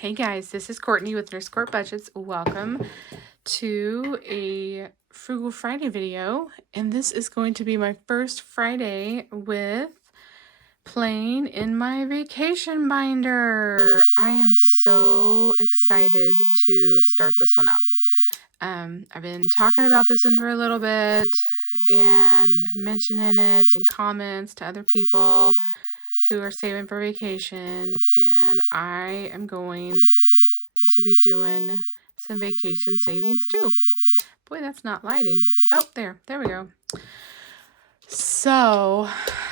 Hey guys, this is Courtney with Nurse Court Budgets. Welcome to a Frugal Friday video, and this is going to be my first Friday with playing in my vacation binder. I am so excited to start this one up. I've been talking about this one for a little bit and mentioning it in comments to other people who are saving for vacation, and I am going to be doing some vacation savings too. Boy, that's not lighting. Oh, there we go. So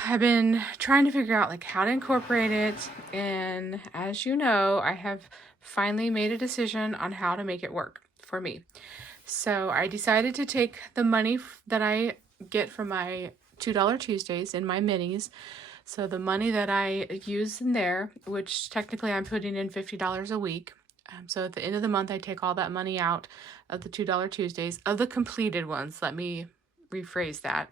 I've been trying to figure out like how to incorporate it, and as you know, I have finally made a decision on how to make it work for me. So I decided to take the money that I get from my $2 Tuesdays in my minis. So the money that I use in there, which technically I'm putting in $50 a week. So at the end of the month, I take all that money out of the $2 Tuesdays, of the completed ones. Let me rephrase that.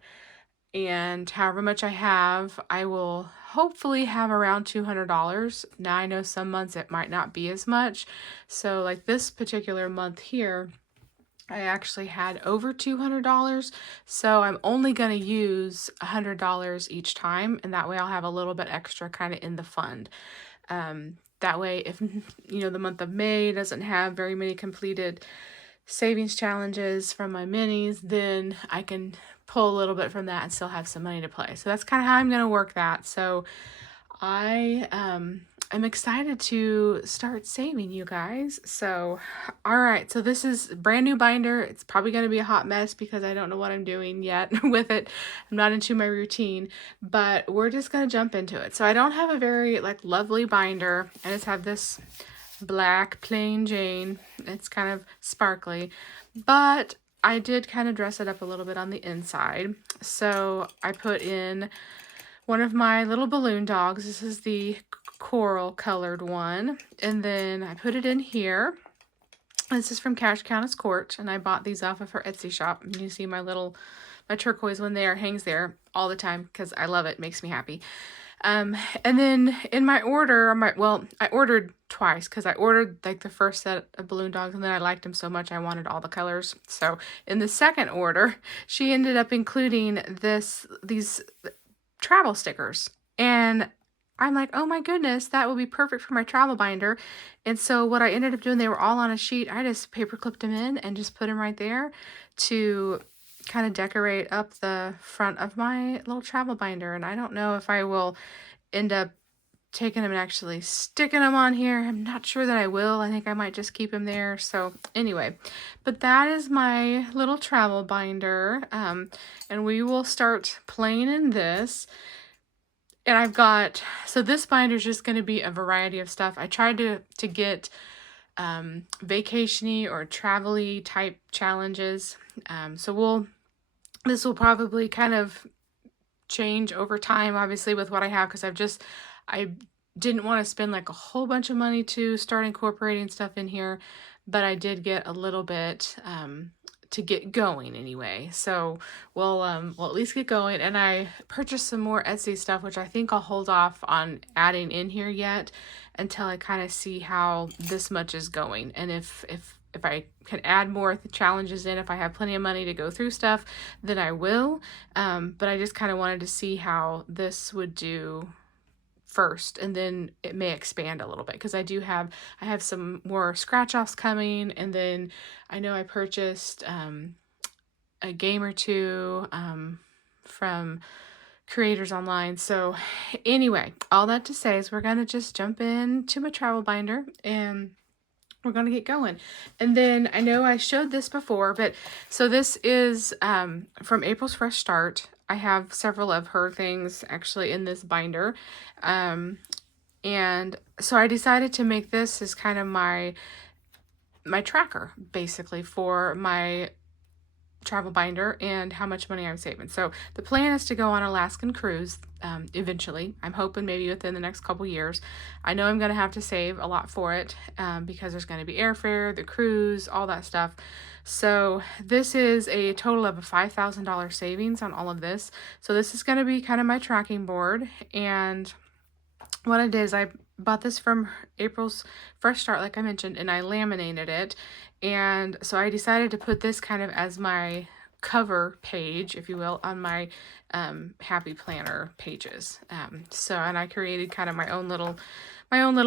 And however much I have, I will hopefully have around $200. Now I know some months it might not be as much. So like this particular month here, I actually had over $200, so I'm only going to use $100 each time, and that way I'll have a little bit extra kind of in the fund. That way, if the month of May doesn't have very many completed savings challenges from my minis, then I can pull a little bit from that and still have some money to play. So that's kind of how I'm going to work that. So I'm excited to start saving, you guys. So, all right. So this is a brand new binder. It's probably going to be a hot mess because I don't know what I'm doing yet with it. I'm not into my routine, but we're just going to jump into it. So I don't have a very lovely binder. I just have this black plain Jane. It's kind of sparkly, but I did kind of dress it up a little bit on the inside. So I put in one of my little balloon dogs. This is the coral colored one, and then I put it in here. This is from Countess Court, and I bought these off of her Etsy shop. And you see my turquoise one there hangs there all the time because I love it. Makes me happy. And then in my order, I ordered twice because I ordered like the first set of balloon dogs, and then I liked them so much I wanted all the colors. So in the second order, she ended up including these travel stickers, and I'm like, oh my goodness, that would be perfect for my travel binder. And so what I ended up doing, they were all on a sheet. I just paper clipped them in and just put them right there to kind of decorate up the front of my little travel binder. And I don't know if I will end up taking them and actually sticking them on here. I'm not sure that I will. I think I might just keep them there. So anyway, but that is my little travel binder. And we will start playing in this. And I've got, so this binder is just going to be a variety of stuff. I tried to get vacation-y or travel-y type challenges. This will probably kind of change over time, obviously, with what I have, because I didn't want to spend like a whole bunch of money to start incorporating stuff in here, but I did get a little bit to get going anyway. So we'll at least get going. And I purchased some more Etsy stuff, which I think I'll hold off on adding in here yet until I kind of see how this much is going. And if I can add more challenges in, if I have plenty of money to go through stuff, then I will. But I just kind of wanted to see how this would do first, and then it may expand a little bit because I have some more scratch offs coming, and then I know I purchased a game or two from creators online. So anyway, all that to say is we're gonna just jump into my travel binder and we're going to get going. And then I know I showed this before, but so this is from April's Fresh Start. I have several of her things actually in this binder. And so I decided to make this as kind of my tracker basically for my travel binder and how much money I'm saving. So the plan is to go on Alaskan cruise eventually. I'm hoping maybe within the next couple years. I know I'm going to have to save a lot for it because there's going to be airfare, the cruise, all that stuff. So this is a total of a $5,000 savings on all of this. So this is going to be kind of my tracking board. And what I did is I bought this from April's Fresh Start, like I mentioned, and I laminated it. And so I decided to put this kind of as my cover page, if you will, on my Happy Planner pages. And I created kind of my own little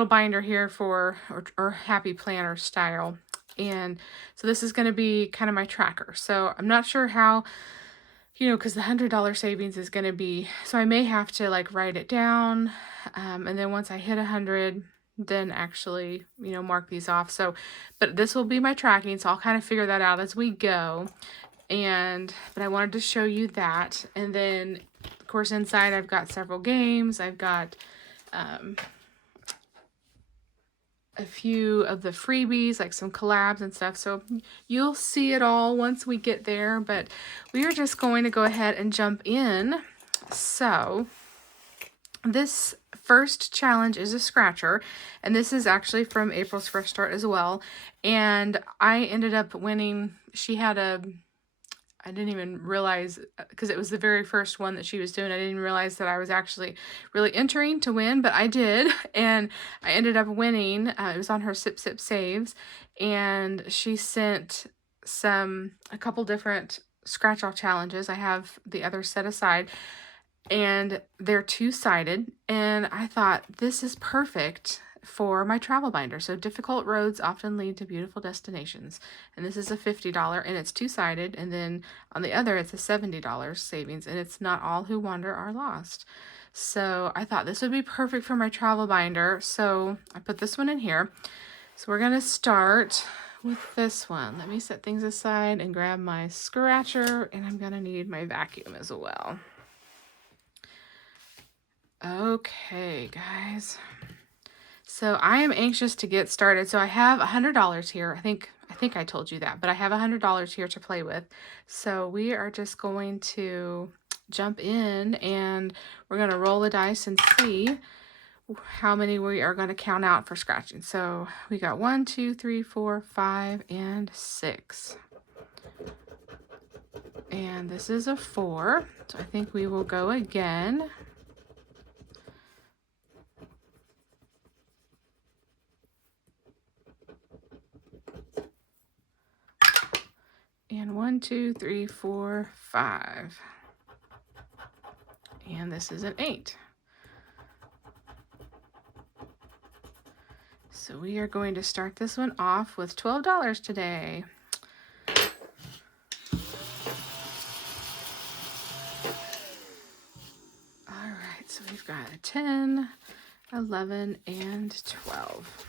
binder here for, or Happy Planner style. And so this is going to be kind of my tracker. So I'm not sure how, because the $100 savings is going to be, so I may have to like write it down. And then once I hit 100, then actually, mark these off. So, but this will be my tracking. So I'll kind of figure that out as we go. But I wanted to show you that. And then of course, inside I've got several games. I've got, a few of the freebies, like some collabs and stuff. So you'll see it all once we get there, but we are just going to go ahead and jump in. So this first challenge is a scratcher, and this is actually from April's Fresh Start as well. And I ended up winning. She had I didn't even realize, because it was the very first one that she was doing, I didn't realize that I was actually really entering to win, but I did, and I ended up winning. It was on her Sip Sip Saves, and she sent a couple different scratch-off challenges. I have the other set aside, and they're two-sided, and I thought, this is perfect for my travel binder. So difficult roads often lead to beautiful destinations. And this is a $50 and it's two-sided. And then on the other, it's a $70 savings, and it's not all who wander are lost. So I thought this would be perfect for my travel binder. So I put this one in here. So we're going to start with this one. Let me set things aside and grab my scratcher, and I'm going to need my vacuum as well. Okay, guys. So I am anxious to get started. So I have $100 here. I think I told you that, but I have $100 here to play with. So we are just going to jump in, and we're going to roll the dice and see how many we are going to count out for scratching. So we got 1, 2, 3, 4, 5, and 6. And this is a 4. So I think we will go again. And 1, 2, 3, 4, 5. And this is an 8. So we are going to start this one off with $12 today. All right, so we've got a 10, 11, and 12.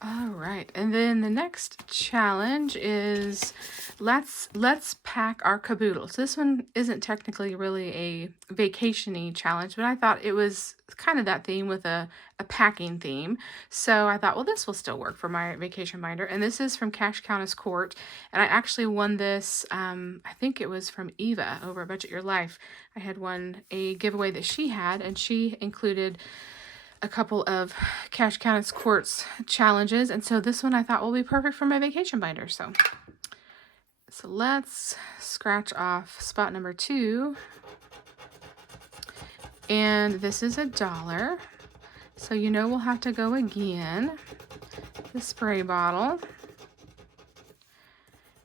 All right, and then the next challenge is let's pack our caboodle. So this one isn't technically really a vacation-y challenge, but I thought it was kind of that theme with a packing theme. So I thought, well, this will still work for my vacation binder. And this is from Cash Countess Court, and I actually won this. I think it was from Eva over at Budget Your Life. I had won a giveaway that she had, and she included a couple of Cash Countess Court's challenges, and so this one I thought will be perfect for my vacation binder. So let's scratch off spot number 2, and this is $1. So we'll have to go again. The spray bottle.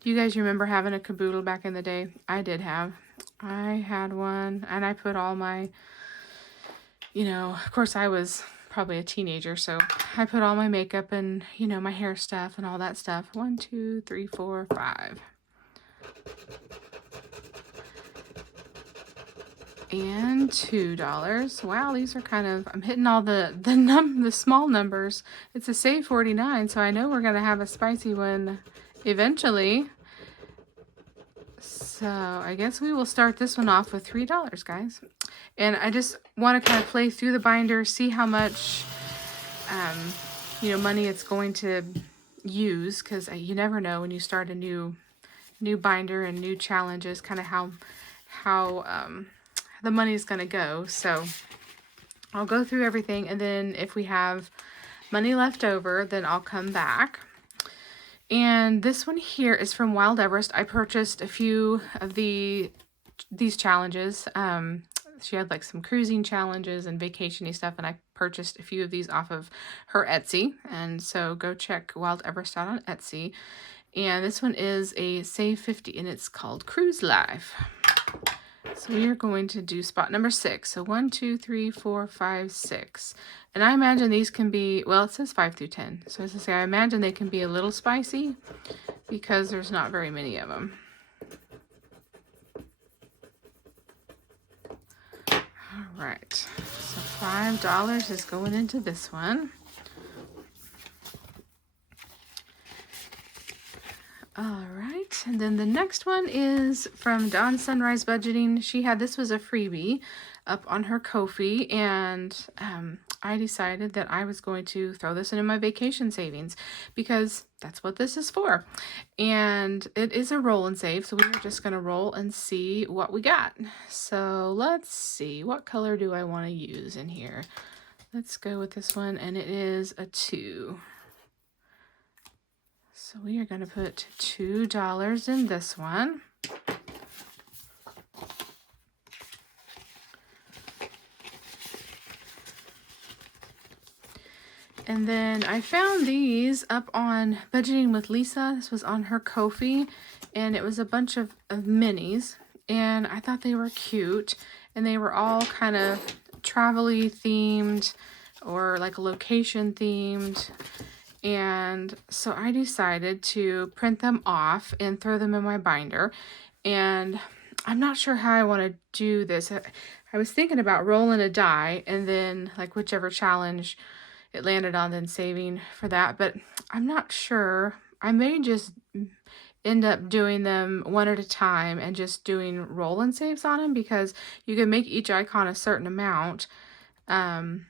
Do you guys remember having a caboodle back in the day? I did have. I had one, and I put all my, of course I was probably a teenager, so I put all my makeup and, my hair stuff and all that stuff. 1, 2, 3, 4, 5. And $2. Wow, these are kind of, I'm hitting all the small numbers. It's a save 49, so I know we're going to have a spicy one eventually. So I guess we will start this one off with $3, guys. And I just want to kind of play through the binder, see how much, money it's going to use, because you never know when you start a new binder and new challenges, kind of how the money is going to go. So I'll go through everything, and then if we have money left over, then I'll come back. And this one here is from Wild Everest. I purchased a few of these challenges. She had like some cruising challenges and vacation-y stuff, and I purchased a few of these off of her Etsy. And so go check Wild Everest out on Etsy. And this one is a Save 50, and it's called Cruise Life. So we are going to do spot number 6. So 1, 2, 3, 4, 5, 6. And I imagine these can be, well, it says 5 through 10. So as I say, I imagine they can be a little spicy because there's not very many of them. All right. So $5 is going into this one. All right, and then the next one is from Dawn Sunrise Budgeting. This was a freebie up on her Ko-fi, and I decided that I was going to throw this into my vacation savings because that's what this is for. And it is a roll and save, so we are just going to roll and see what we got. So let's see, what color do I want to use in here? Let's go with this one, and it is a 2. So we are going to put $2 in this one. And then I found these up on Budgeting with Lisa. This was on her Ko-fi, and it was a bunch of minis, and I thought they were cute, and they were all kind of travel-y themed or like location themed. And so I decided to print them off and throw them in my binder. And I'm not sure how I want to do this. I was thinking about rolling a die and then like whichever challenge it landed on, then saving for that. But I'm not sure. I may just end up doing them one at a time and just doing roll and saves on them, because you can make each icon a certain amount. But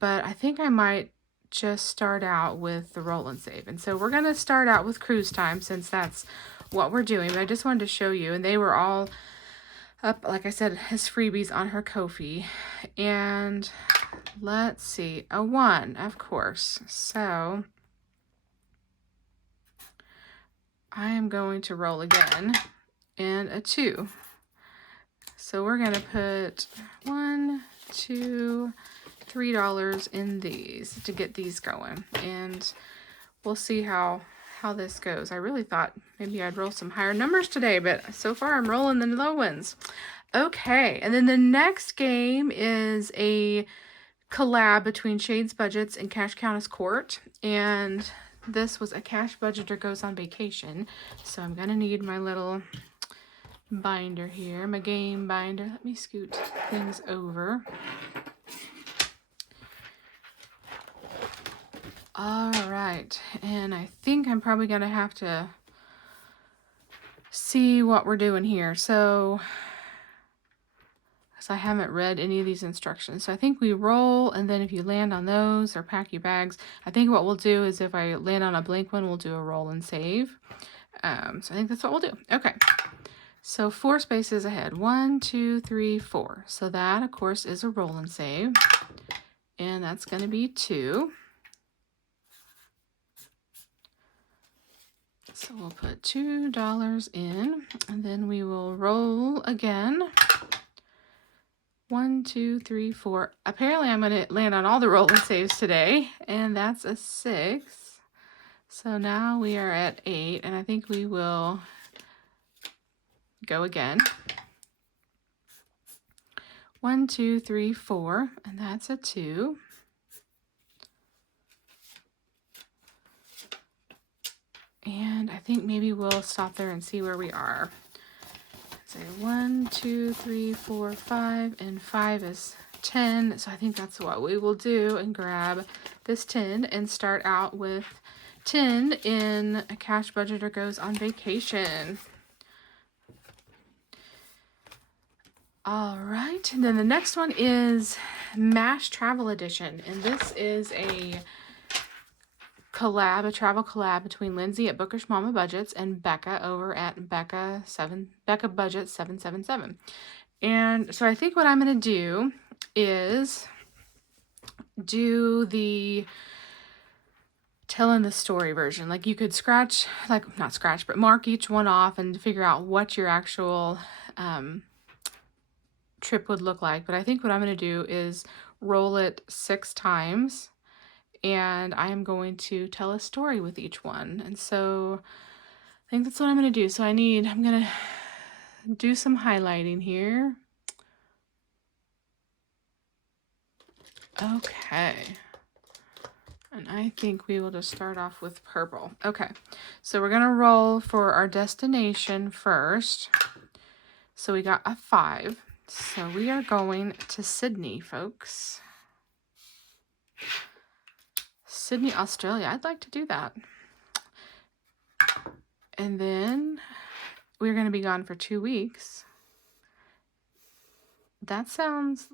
I think I might just start out with the roll and save. And so we're going to start out with cruise time since that's what we're doing. But I just wanted to show you, and they were all up, like I said, as freebies on her Ko-fi. And let's see, a 1, of course. So I am going to roll again, and a 2. So we're going to put $1, $2, $3 in these to get these going, and we'll see how this goes. I really thought maybe I'd roll some higher numbers today, but so far I'm rolling the low ones. Okay, and then the next game is a collab between Shade's Budgets and Cash Countess Court, and this was a Cash Budgeter Goes on Vacation. So I'm gonna need my little binder here, my game binder. Let me scoot things over. All right, and I think I'm probably gonna have to see what we're doing here. So, because I haven't read any of these instructions. So I think we roll, and then if you land on those or pack your bags, I think what we'll do is if I land on a blank one, we'll do a roll and save. So I think that's what we'll do. Okay, so 4 spaces ahead. 1, 2, 3, 4. So that, of course, is a roll and save, and that's gonna be 2. So we'll put $2 in, and then we will roll again. 1, 2, 3, 4. Apparently I'm going to land on all the roll and saves today, and that's a 6. So now we are at 8, and I think we will go again. 1, 2, 3, 4, and that's a 2. And I think maybe we'll stop there and see where we are. So 1, 2, 3, 4, 5, and 5 is 10. So I think that's what we will do, and grab this 10 and start out with 10 in a Cash Budgeter Goes on Vacation. All right, and then the next one is MASH Travel Edition, and this is a travel collab between Lindsay at Bookish Mama Budgets and Becca over at Becca Budget 777. And so I think what I'm going to do is do the telling the story version. Like you could scratch, like not scratch, but mark each one off and figure out what your actual trip would look like. But I think what I'm going to do is roll it 6 times, and I am going to tell a story with each one. And so I think that's what I'm going to do. So I'm going to do some highlighting here. Okay. And I think we will just start off with purple. Okay, so we're going to roll for our destination first. So we got a 5. So we are going to Sydney, folks. Sydney, Australia. I'd like to do that. And then we're going to be gone for 2 weeks. That sounds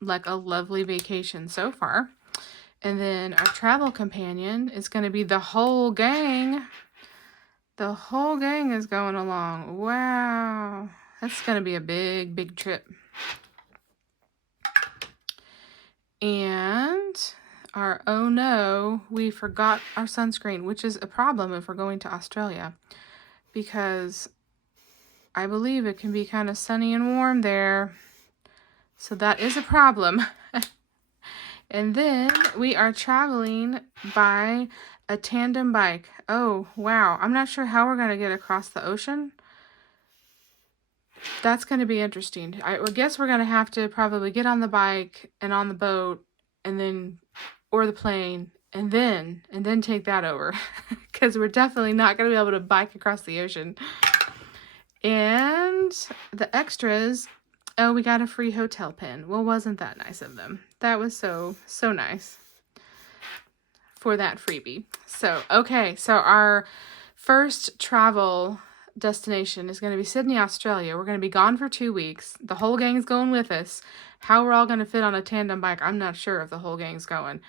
like a lovely vacation so far. And then our travel companion is going to be the whole gang. The whole gang is going along. Wow. That's going to be a big, big trip. And our, oh no, we forgot our sunscreen, which is a problem if we're going to Australia, because I believe it can be kind of sunny and warm there. So that is a problem. And then we are traveling by a tandem bike. Oh, wow. I'm not sure how we're going to get across the ocean. That's going to be interesting. I guess we're going to have to probably get on the bike and on the boat and then, or the plane, and then take that over. Because we're definitely not going to be able to bike across the ocean. And the extras, oh, we got a free hotel pin. Well, wasn't that nice of them? That was so nice for that freebie. So, okay, so our first travel destination is going to be Sydney, Australia. We're going to be gone for 2 weeks. The whole gang's going with us. How we're all going to fit on a tandem bike, I'm not sure if the whole gang's going.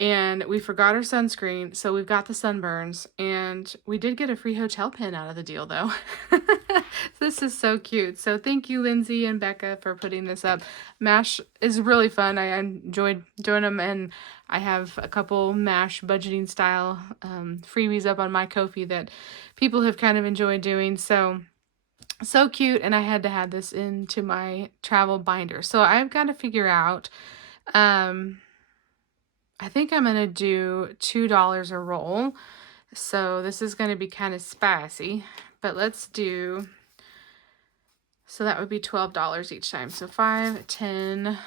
And we forgot our sunscreen, so we've got the sunburns. And we did get a free hotel pin out of the deal, though. This is so cute. So thank you, Lindsay and Becca, for putting this up. MASH is really fun. I enjoyed doing them, and I have a couple MASH budgeting style freebies up on my Ko-fi that people have kind of enjoyed doing. So cute, and I had to add this into my travel binder. So I've got to figure out... I think I'm going to do $2 a roll. So this is going to be kind of spicy, but let's do, so that would be $12 each time. So 5, 10,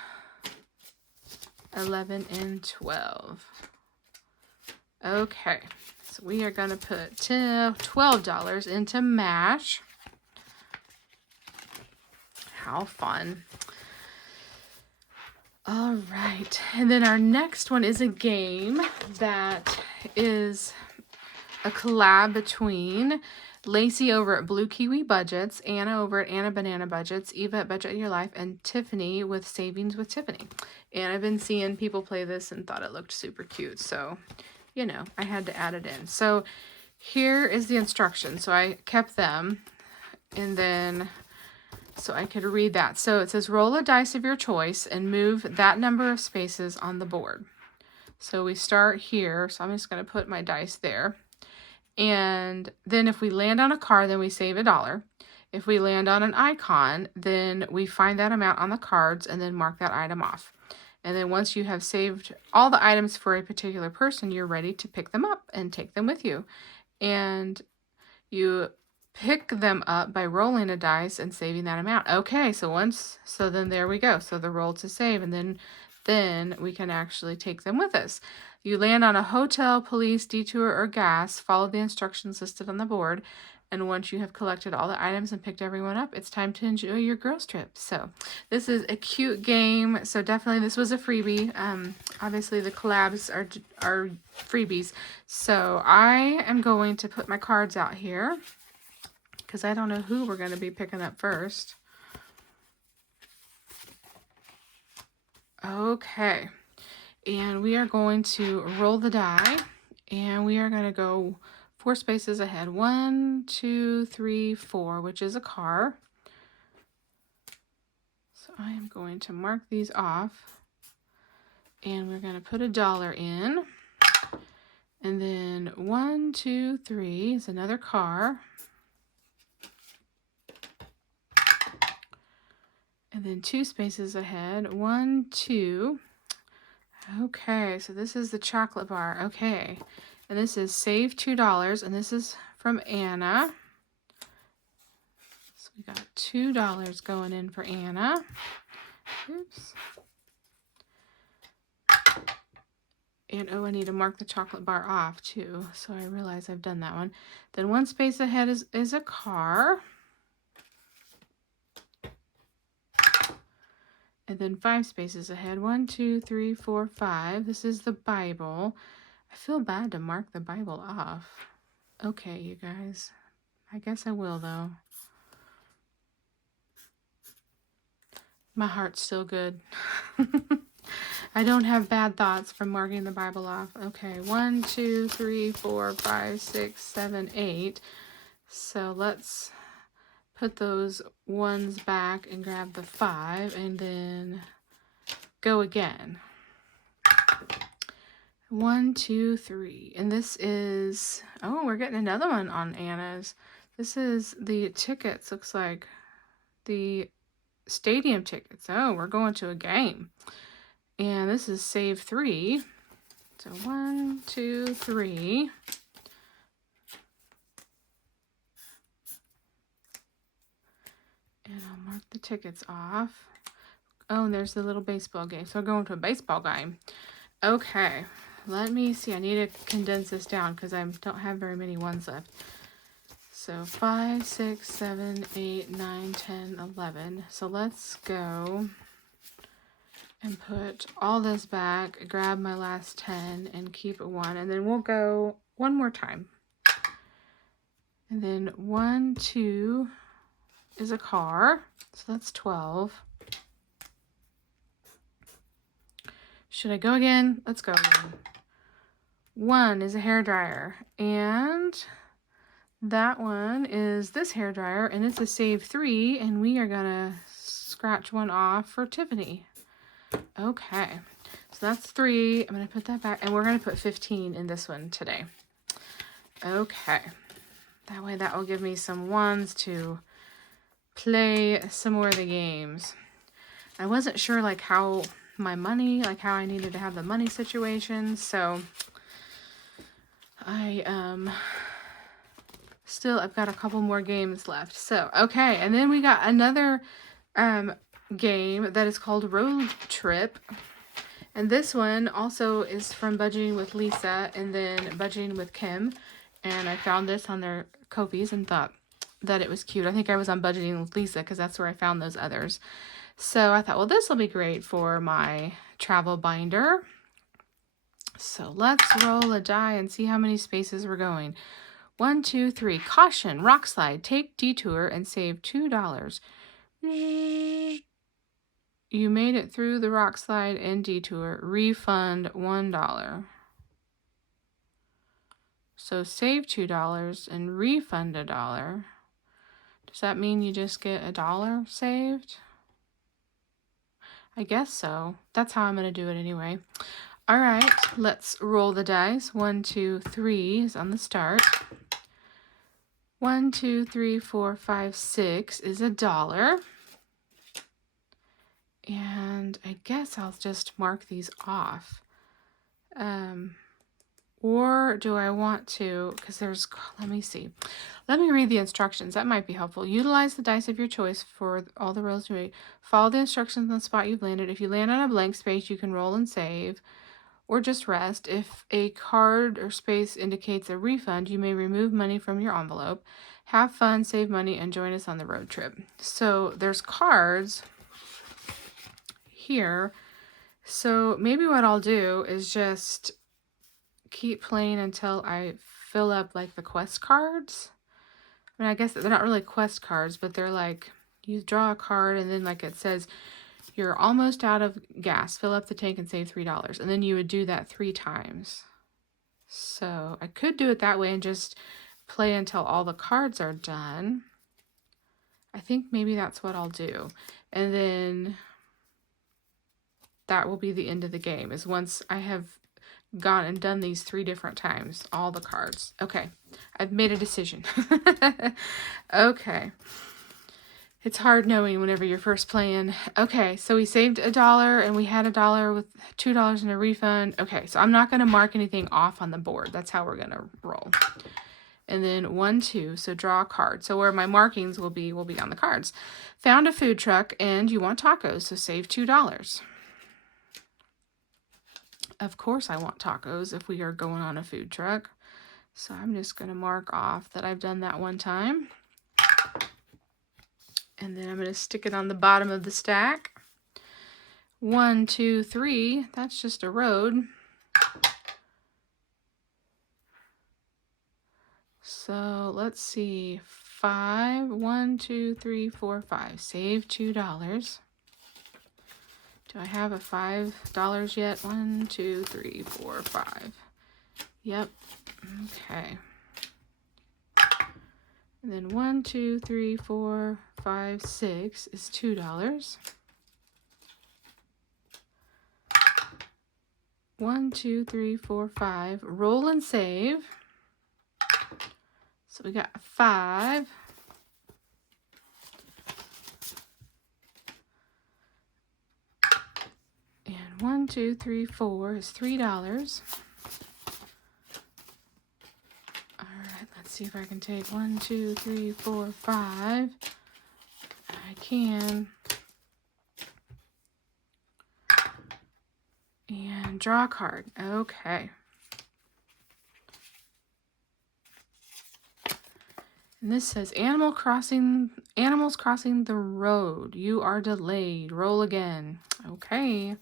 11, and 12. Okay, so we are going to put $12 into MASH. How fun. All right, and then our next one is a game that is a collab between Lacey over at Blue Kiwi Budgets, Anna over at Anna Banana Budgets, Eva at Budget Your Life, and Tiffany with Savings with Tiffany. And I've been seeing people play this and thought it looked super cute, so, you know, I had to add it in. So here is the instructions. So I kept them, and then... so I could read that. So it says, roll a dice of your choice and move that number of spaces on the board. So we start here. So I'm just going to put my dice there. And then if we land on a card, then we save $1. If we land on an icon, then we find that amount on the cards and then mark that item off. And then once you have saved all the items for a particular person, you're ready to pick them up and take them with you. And you pick them up by rolling a dice and saving that amount. Okay, so then there we go. So the roll to save, and then we can actually take them with us. You land on a hotel, police, detour, or gas. Follow the instructions listed on the board. And once you have collected all the items and picked everyone up, it's time to enjoy your girls trip. So this is a cute game. So definitely this was a freebie. Obviously the collabs are freebies. So I am going to put my cards out here, because I don't know who we're going to be picking up first. Okay. And we are going to roll the die. And we are going to go 4 spaces ahead. 1, 2, 3, 4, which is a car. So I am going to mark these off. And we're going to put $1 in. And then 1, 2, 3 is another car. And then 2 spaces ahead, 1, 2. Okay, so this is the chocolate bar. Okay, and this is save $2, and this is from Anna. So we got $2 going in for Anna. Oops. And oh, I need to mark the chocolate bar off too. So I realize I've done that one. Then 1 space ahead is a car. And then 5 spaces ahead. 1, 2, 3, 4, 5. This is the Bible. I feel bad to mark the Bible off. Okay, you guys. I guess I will though. My heart's still good. I don't have bad thoughts from marking the Bible off. Okay, 1, 2, 3, 4, 5, 6, 7, 8. So let's put those ones back and grab the 5 and then go again. 1, 2, 3. And this is, oh, we're getting another one on Anna's. This is the tickets, looks like the stadium tickets. Oh, we're going to a game. And this is save 3. So 1, 2, 3. And I'll mark the tickets off. Oh, and there's the little baseball game. So we're going to a baseball game. Okay, let me see. I need to condense this down because I don't have very many ones left. So 5, 6, 7, 8, 9, 10, 11. So let's go and put all this back, grab my last 10 and keep it 1. And then we'll go one more time. And then 1, 2 is a car. So that's 12. Should I go again? Let's go again. 1 is a hairdryer. And that one is this hairdryer. And it's a save 3. And we are going to scratch 1 off for Tiffany. Okay, so that's 3. I'm going to put that back, and we're going to put 15 in this one today. Okay, that way that will give me some ones to play some more of the games. I wasn't sure like how my money, like how I needed to have the money situation, so I've got a couple more games left. So, okay, and then we got another game that is called Road Trip. And this one also is from Budgeting with Lisa and then Budgeting with Kim. And I found this on their Ko-fis and thought that it was cute. I think I was on Budgeting with Lisa because that's where I found those others. So I thought, well, this will be great for my travel binder. So let's roll a die and see how many spaces we're going. 1, 2, 3. Caution, rock slide, take detour and save $2. You made it through the rock slide and detour. Refund $1. So save $2 and refund $1. Does that mean you just get $1 saved? I guess so. That's how I'm going to do it anyway. All right, let's roll the dice. 1, 2, 3 is on the start. 1, 2, 3, 4, 5, 6 is $1. And I guess I'll just mark these off. Or do I want to, because there's, let me see. Let me read the instructions. That might be helpful. Utilize the dice of your choice for all the rolls you make. Follow the instructions on the spot you've landed. If you land on a blank space, you can roll and save or just rest. If a card or space indicates a refund, you may remove money from your envelope. Have fun, save money, and join us on the road trip. So there's cards here. So maybe what I'll do is just keep playing until I fill up like the quest cards. I mean, I guess they're not really quest cards, but they're like, you draw a card and then like it says, you're almost out of gas. Fill up the tank and save $3. And then you would do that 3 times. So I could do it that way and just play until all the cards are done. I think maybe that's what I'll do. And then that will be the end of the game, is once I have gone and done these 3 different times, all the cards. Okay, I've made a decision. Okay. It's hard knowing whenever you're first playing. Okay, so we saved $1 and we had $1 with $2 in a refund. Okay, so I'm not going to mark anything off on the board. That's how we're going to roll. And then 1, 2, so draw a card. So where my markings will be on the cards. Found a food truck and you want tacos, so save $2. Of course I want tacos if we are going on a food truck. So I'm just going to mark off that I've done that one time. And then I'm going to stick it on the bottom of the stack. 1, 2, 3, that's just a road. So let's see, 5, 1, 2, 3, 4, 5, save $2. Do I have a $5 yet? 1, 2, 3, 4, 5. Yep. Okay. And then 1, 2, 3, 4, 5, 6 is $2. 1, 2, 3, 4, 5. Roll and save. So we got 5. And 1, 2, 3, 4 is $3. Let's see if I can take 1, 2, 3, 4, 5. I can. And draw a card. Okay. And this says animals crossing the road. You are delayed. Roll again. Okay.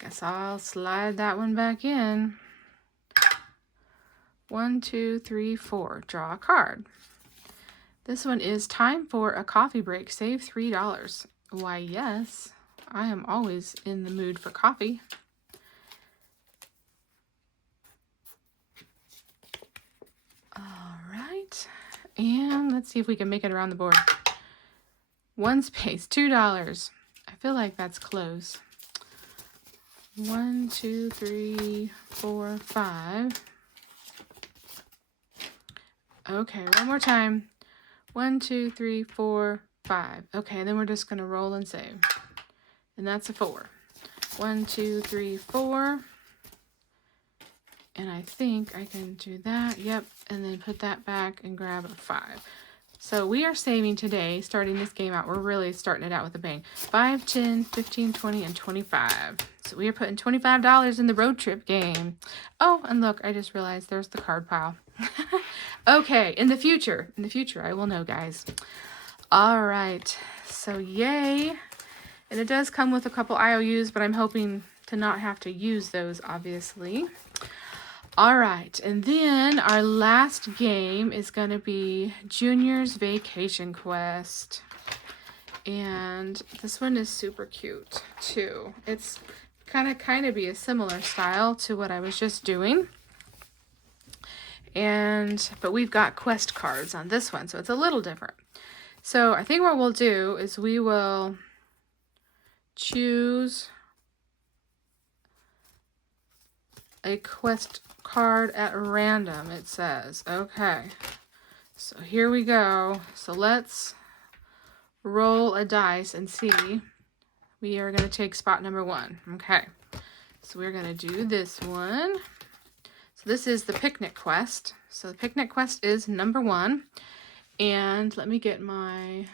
Guess I'll slide that one back in. 1, 2, 3, 4. Draw a card. This one is time for a coffee break. Save $3. Why, yes. I am always in the mood for coffee. All right. And let's see if we can make it around the board. 1 space, $2. I feel like that's close. 1, 2, 3, 4, 5. Okay, one more time. 1, 2, 3, 4, 5. Okay, then we're just going to roll and save. And that's a 4. 1, 2, 3, 4. And I think I can do that. Yep. And then put that back and grab a 5. So we are saving today, starting this game out. We're really starting it out with a bang. 5, 10, 15, 20, and 25. So we are putting $25 in the road trip game. Oh, and look, I just realized there's the card pile. Okay, in the future, I will know, guys. All right, so yay. And it does come with a couple IOUs, but I'm hoping to not have to use those, obviously. All right, and then our last game is going to be Junior's Vacation Quest. And this one is super cute, too. It's kind of be a similar style to what I was just doing. But we've got quest cards on this one, so it's a little different. So I think what we'll do is we will choose a quest card at random, it says. Okay, so here we go. So let's roll a dice and see. We are going to take spot number 1. Okay, so we're going to do this one. So this is the picnic quest. So the picnic quest is number 1. And let me get my...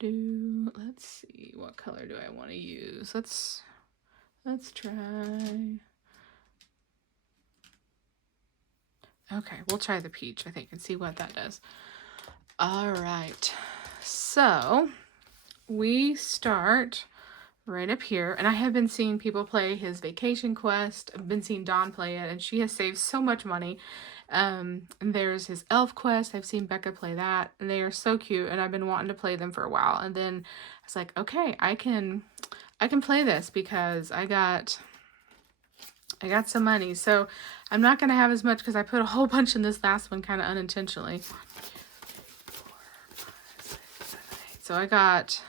Let's see, what color do I want to use? Let's try... Okay, we'll try the peach, I think, and see what that does. All right, so we start right up here, and I have been seeing people play his vacation quest. I've been seeing Dawn play it, and she has saved so much money. And there's his elf quest. I've seen Becca play that, and they are so cute, and I've been wanting to play them for a while. And then I was like, okay, I can play this because I got some money. So I'm not going to have as much because I put a whole bunch in this last one kind of unintentionally. 1, 2, 3, 4, 5, 6, 7, 8. So I got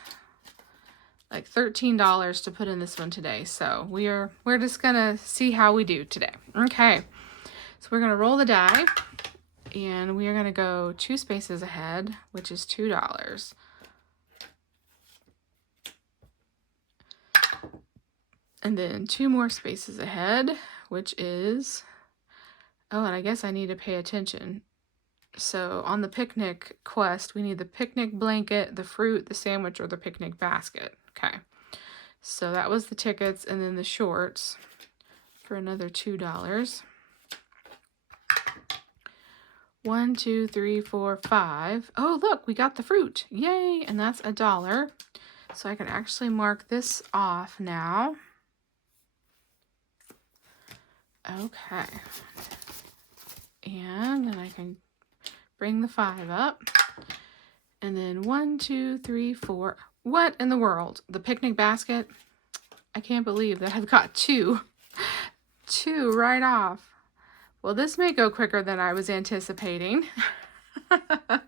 like $13 to put in this one today. So we're just gonna see how we do today. Okay, so we're gonna roll the die, and we are gonna go 2 spaces ahead, which is $2. And then 2 more spaces ahead, which is, oh, and I guess I need to pay attention. So on the picnic quest, we need the picnic blanket, the fruit, the sandwich, or the picnic basket. Okay. So that was the tickets, and then the shorts for another $2. 1, 2, 3, 4, 5. Oh, look, we got the fruit. Yay! And that's $1. So I can actually mark this off now. Okay. And then I can bring the 5 up. And then 1, 2, 3, 4. What in the world? The picnic basket? I can't believe that I've got 2. 2 right off. Well, this may go quicker than I was anticipating. All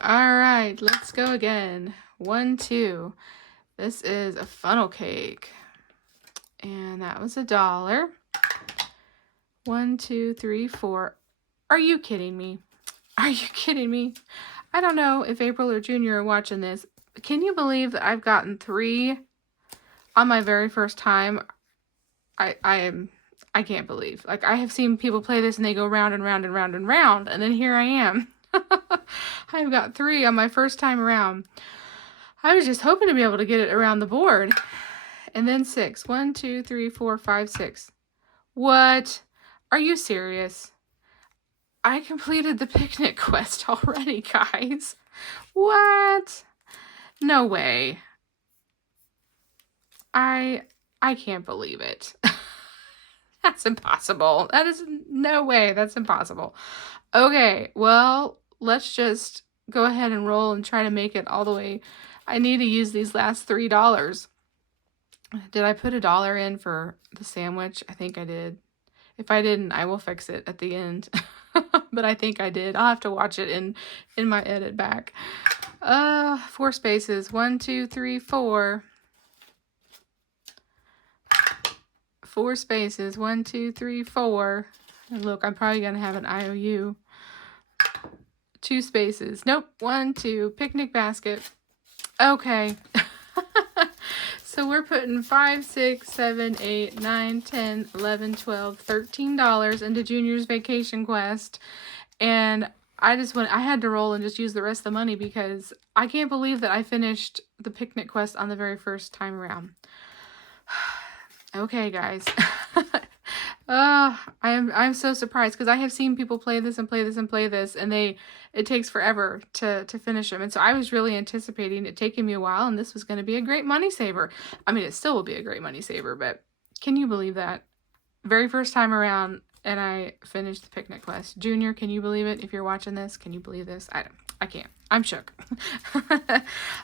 right, let's go again. 1, 2. This is a funnel cake. And that was $1. 1, 2, 3, 4. Are you kidding me? Are you kidding me? I don't know if April or Junior are watching this. Can you believe that I've gotten 3 on my very first time? I can't believe. Like, I have seen people play this and they go round and round and round and round, and then here I am. I've got 3 on my first time around. I was just hoping to be able to get it around the board. And then 6. 1, 2, 3, 4, 5, 6. What? Are you serious? I completed the picnic quest already, guys. What? No way. I can't believe it. That's impossible. That is no way. That's impossible. Okay, well, let's just go ahead and roll and try to make it all the way. I need to use these last $3. Did I put $1 in for the sandwich? I think I did. If I didn't, I will fix it at the end. But I think I did. I'll have to watch it in my edit back. 4 spaces. 1, 2, 3, 4. 4 spaces. 1, 2, 3, 4. And look, I'm probably gonna have an IOU. 2 spaces. Nope. 1, 2. Picnic basket. Okay. So we're putting 5, 6, 7, 8, 9, 10, 11, 12, $13 into Junior's vacation quest. And I had to roll and just use the rest of the money because I can't believe that I finished the picnic quest on the very first time around. Okay, guys. I'm so surprised because I have seen people play this and play this and play this, and it takes forever to finish them. And so I was really anticipating it taking me a while, and this was going to be a great money saver. I mean, it still will be a great money saver, but can you believe that? Very first time around, and I finished the picnic quest. Junior, can you believe it? If you're watching this, can you believe this? I can't. I'm shook.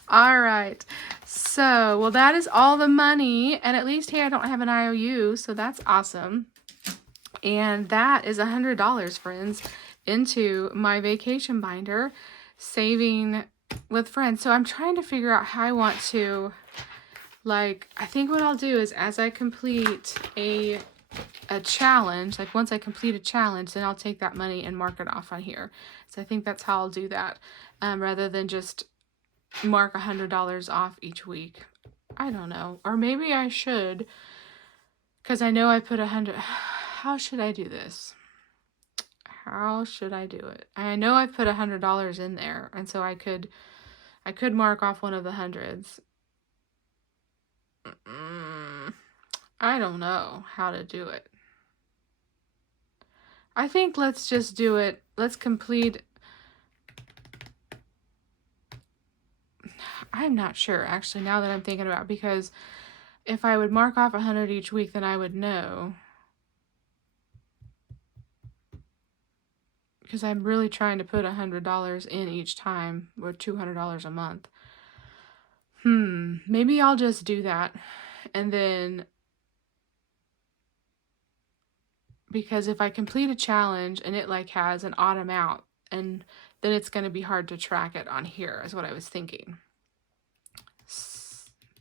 All right. So, well, that is all the money. And at least, hey, I don't have an IOU, so that's awesome. And that is $100, friends, into my vacation binder, saving with friends. So I'm trying to figure out how I want to, like, I think what I'll do is as I complete a challenge, like once I complete a challenge, then I'll take that money and mark it off on here. So I think that's how I'll do that, rather than just mark $100 off each week. I don't know. Or maybe I should, because I know I put 100. How should I do this? How should I do it? I know I put $100 in there, and so I could mark off one of the hundreds. I don't know how to do it. I think let's just do it. Let's complete. I'm not sure, actually, now that I'm thinking about it, because if I would mark off 100 each week, then I would know. Because I'm really trying to put $100 in each time, or $200 a month. Maybe I'll just do that. And then, because if I complete a challenge and it like has an odd amount, and then it's going to be hard to track it on here, is what I was thinking.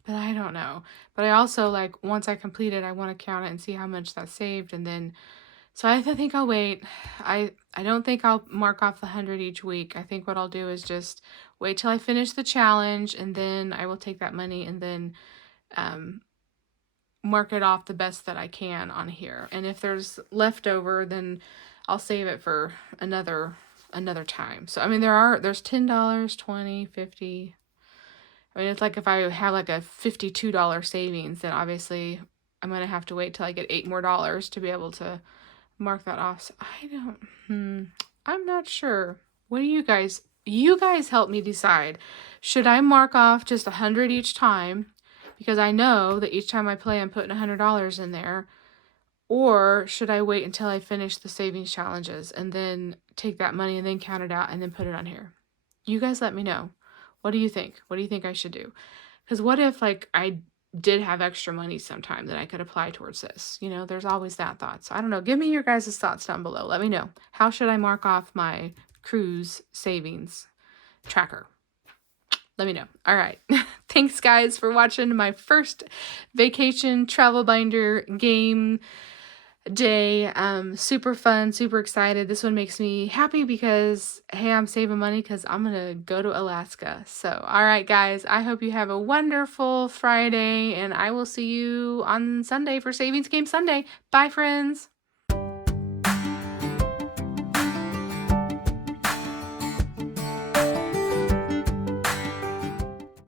but I don't know. But I also, like, once I complete it, I want to count it and see how much that's saved, and then, so I think I'll wait. I don't think I'll mark off the 100 each week. I think what I'll do is just wait till I finish the challenge, and then I will take that money and then um, mark it off the best that I can on here. And if there's leftover, then I'll save it for another time. So I mean, there's $10, 20, 50. I mean, it's like if I have like a $52 savings, then obviously I'm gonna have to wait till I get $8 more to be able to mark that off. So I'm not sure. What do you guys? You guys help me decide. Should I mark off just 100 each time? Because I know that each time I play, I'm putting $100 in there. Or should I wait until I finish the savings challenges and then take that money and then count it out and then put it on here? You guys let me know. What do you think? What do you think I should do? Because what if, like, I did have extra money sometime that I could apply towards this? You know, there's always that thought. So I don't know. Give me your guys' thoughts down below. Let me know. How should I mark off my cruise savings tracker? Let me know. All right. Thanks, guys, for watching my first vacation travel binder game day. Super fun, super excited. This one makes me happy because, hey, I'm saving money because I'm gonna go to Alaska. So, all right, guys, I hope you have a wonderful Friday, and I will see you on Sunday for Savings Game Sunday. Bye, friends.